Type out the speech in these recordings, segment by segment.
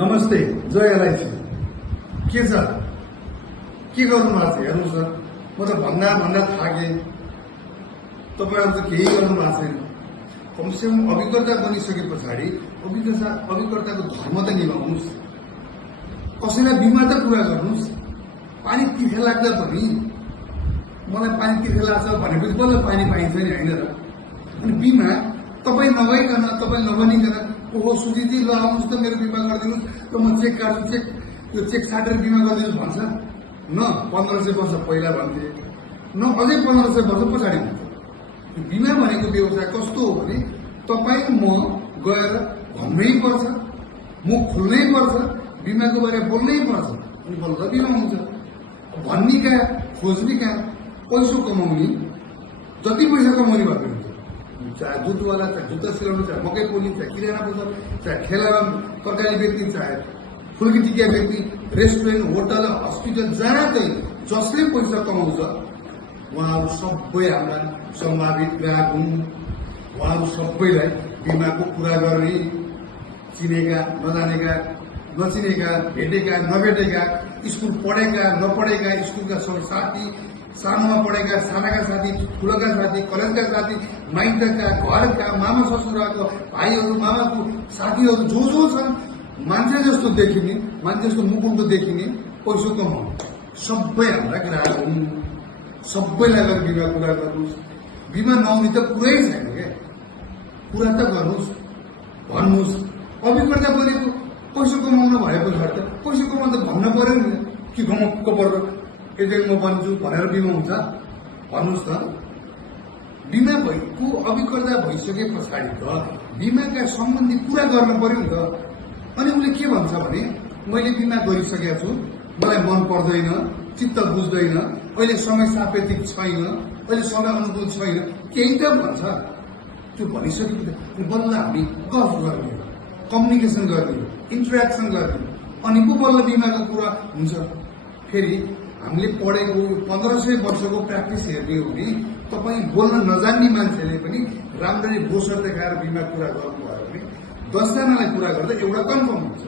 नमस्ते जय एलआईसी के छ के गर्नु भएको छ हेर्नु सर म त भन्दा थाकेँ तपाईहरु त केही गर्नु भएको छैन कमसेकम अभिकर्ता बनिसके पछाडि अभिकर्ताको धर्म त निभाउनुस् कसैलाई बिमा त पुरा गर्नुस् पानी तिर्खा लाग्दा पनि मलाई पानी तिर्खा लाग्छ भनेपछि बल्ल पानी पाइन्छ नि हैन र अनि बिमा तपाई नभइकन तपाई नबनिकन ओहो सुजिती ल आउनुस् त मेरो बिमा गरिदिनुस् र म चेक काट्छु यो चेक साटेर बिमा गरिदिनुस् भन्छ न 1500 वर्ष पहिला भन्थे न अझै 1500 वर्ष पछाडि भन्छ बिमा भनेको व्यवसाय कस्तो हो भने तपाई म गएर भन्नै पर्छ मुख खुल्नै पर्छ बिमाको बारेमा बोल्नै पर्छ अनि बल्ल बिमा हुन्छ भन्ने कहाँ खोज्ने कहाँ पैसा कमाउने जति पैसा कमाउने भएको हुन्छ चाहे दुधवाला चाहे जुत्ता सिलाउनु चाहे मकै पोल्ने चाहे किराना पसल चाहे ठेलामा तरकारी बेच्ने चाहे फुल्की टिकिया बेच्ने रेस्टुरेन्ट होटल हस्पिटल जहाँ चाहिँ जसले पैसा कमाउँछ उहाँहरू सबै हाम्रा सम्भावित ग्राहक हुन् उहाँहरू सबैलाई बिमाको कुरा गर्ने चिनेका नजानेका नचिनेका भेटेका नभेटेका स्कुल पढेका नपढेका स्कुलका सबै साथी सानोमा पढेका सानाका साथी ठुलोका साथी कलेजका साथी माइतका घरका मामा ससुराको भाइहरू मामाको साथीहरू जो छन् मान्छे जस्तो देखिने मान्छे जस्तो मुकुलको देखिने पैसा कमाउनु सबै हाम्रा ग्राहक हुन् सबैलाई गएर बिमा कुरा गर्नुहोस् बिमा नहुने त कुरै छैन क्या कुरा त गर्नुहोस् भन्नुहोस् अभिकर्ता बनेको पैसा कमाउन भएको छ त पैसा कमाउन त भन्न पर्यो नि कि गमक्क पर्यो एजेन्ट म बन्छु भनेर बिमा हुन्छ भन्नुहोस् त बिमा भएको अभिकर्ता भइसके पछाडि त बिमाका सम्बन्धी कुरा गर्न पर्यो नि त अनि उसले के भन्छ भने मैले बिमा गरिसकेका छु मलाई मन पर्दैन चित्त बुझ्दैन अहिले समय सापेक्षिक छैन अहिले समय अनुकूल छैन केही त भन्छ त्यो भनिसकेपछि बल्ल हामी गफ गर्ने कम्युनिकेसन गर्ने इन्टरेक्सन गर्ने अनि पो बल्ल बिमाको कुरा हुन्छ फेरि हामीले पढेको 1500 वर्षको प्र्याक्टिस हेर्ने हो भने तपाई बोल्न नजान्ने मान्छेले पनि राम्ररी बोसर देखाएर बिमा कुरा गर्नुभयो भने 10 जनालाई कुरा गर्दा एउटा कन्फर्म हुन्छ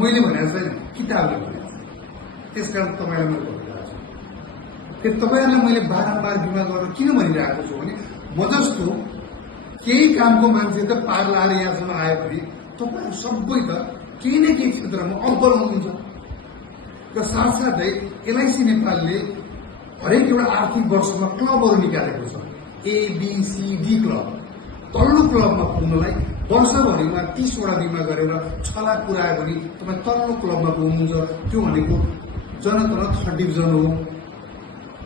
मैले भनेको छैन किताबले भनेको छ त्यसकारण तपाईलाई मैले भनिरहेको छु त्यो तपाईहरुलाई मैले बारम्बार बिमा गर्न किन भनिरहेको छु भने म जस्तो केही कामको मान्छे त पार लाएर यहाँसम्म आयो भने तपाईहरु सबै त केही न केही क्षेत्रमा अब्बल हुनुहुन्छ र साथसाथै एलआईसी नेपालले हरेक एउटा आर्थिक वर्षमा क्लबहरू निकालेको छ एबीसीडी क्लब तल्लो क्लबमा पुग्नलाई वर्षभरिमा 30 वटा बिमा गरेर 6 लाख पुर्यायो भने तपाईँ तल्लो क्लबमा पुग्नुहुन्छ त्यो भनेको जनतन 3rd डिभिजन हो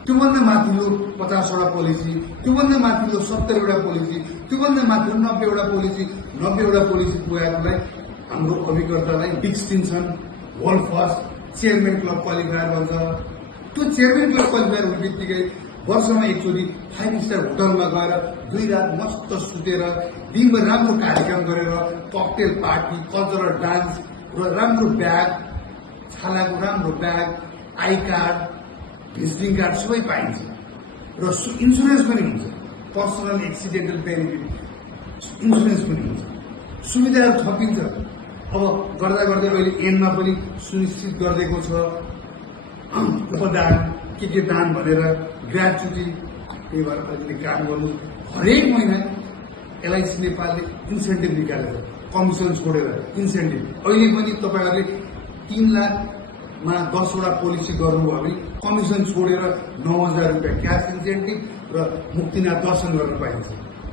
त्योभन्दा माथिल्लो 50 वटा पोलिसी त्योभन्दा माथिल्लो 70 वटा पोलिसी त्योभन्दा माथिल्लो 90 वटा पोलिसी 90 वटा पोलिसी पुर्याएकोलाई हाम्रो अभिकर्तालाई distinction world first chairman club qualifier भन्छ त्यो चेयरमैन क्लब क्वालिफायर हुने बित्तिकै वर्षमा एकचोटि 5 स्टार होटलमा गएर 2 रात मस्त सुतेर दिनभर राम्रो कार्यक्रम गरेर ककटेल पार्टी कल्चरल डान्स र राम्रो ब्याग छालाको राम्रो bag I card visiting card सबै पाइन्छ र इन्सुरेन्स पनि हुन्छ पर्सनल एक्सिडेन्टल बेनिफिट इन्सुरेन्स पनि हुन्छ सुविधाहरू थपिन्छ अब गर्दा गर्दै अहिले एनमा पनि सुनिश्चित गरिदिएको छ उपदान के दान भनेर ग्रेच्युटी त्यही भएर अहिले काम गर्नु हरेक महिना एलआईसी नेपालले इन्सेन्टिभ निकालेर कमिसन छोडेर इन्सेन्टिभ अहिले पनि तपाईहरुले 3 लाखमा 10 वटा पोलिसी गर्नुभयो भने कमिसन छोडेर 9000 रुपियाँ क्यास इन्सेन्टिभ र मुक्तिनाथ दर्शन गर्न पाइन्छ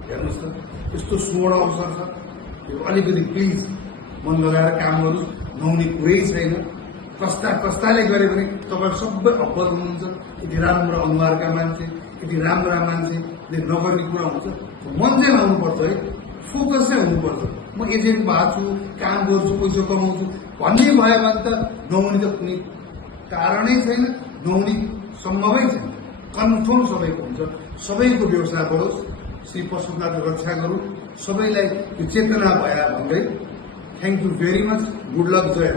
हेर्नुहोस् त यस्तो स्वर्ण अवसर छ यो अलिकति प्लिज मन लगाएर काम गर्नुहोस् नहुने कुरै छैन कस्ताले गरे भने तपाईहरु सबै अब्बल हुनुहुन्छ यति राम्रो अनुहारका मान्छे यति राम्रा मान्छेले नगर्ने कुरा हुन्छ मन चाहिँ लाउनुपर्छ है फोकस चाहिँ हुनुपर्छ म एजेन्ट भएको छु काम गर्छु पैसा कमाउँछु भन्ने भयो भने त नहुने त कुनै कारणै छैन नहुने सम्भवै छैन कन्फर्म सबैको हुन्छ सबैको व्यवसाय बढोस् श्री पशुपतिनाथ रक्षा गरौँ सबैलाई यो चेतना भए भन्दै thank you very much good luck Jay